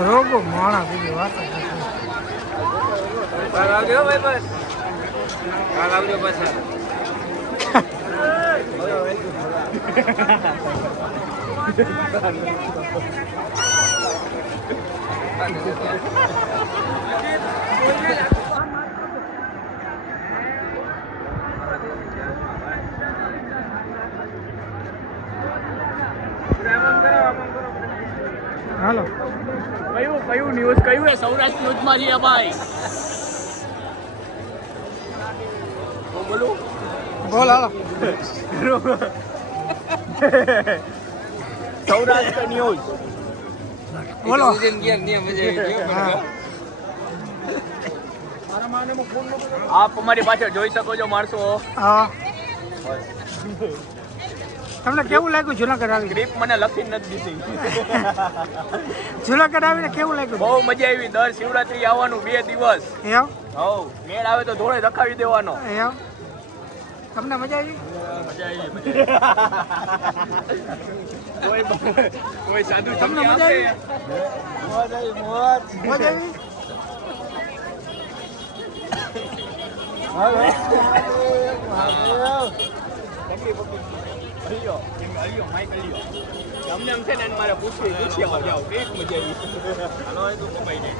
રોગો માણા બીજી વાત કાલ આવજો ભાઈ બસ કાલ આવજો પાછા હાલો કયું ન્યૂઝ કયું એ સૌરાષ્ટ્ર ન્યૂઝમાં છીએ ભાઈ બોલું બોલ હાલો સૌરાષ્ટ્ર ન્યૂઝ બોલો આપ અમારી પાછળ જોઈ શકો છો માણસો હા તમને કેવું લાગ્યું જુનાગઢ આવી ગ્રીપ મને લખી નથી દીધી જુનાગઢ આવીને કેવું લાગ્યું બહુ મજા આવી દર શિવરાત્રી આવવાનું 2 દિવસ એમ હવ મેળ આવે તો ધોળે રખાવી દેવાનો એમ તમને મજા આવી કોઈ સાધુ તમને મજા આવી મજા આવી અમને એમ છે ને મારે પૂછ્યા જાઓ એક મજા આવી તું કપાઈ જાય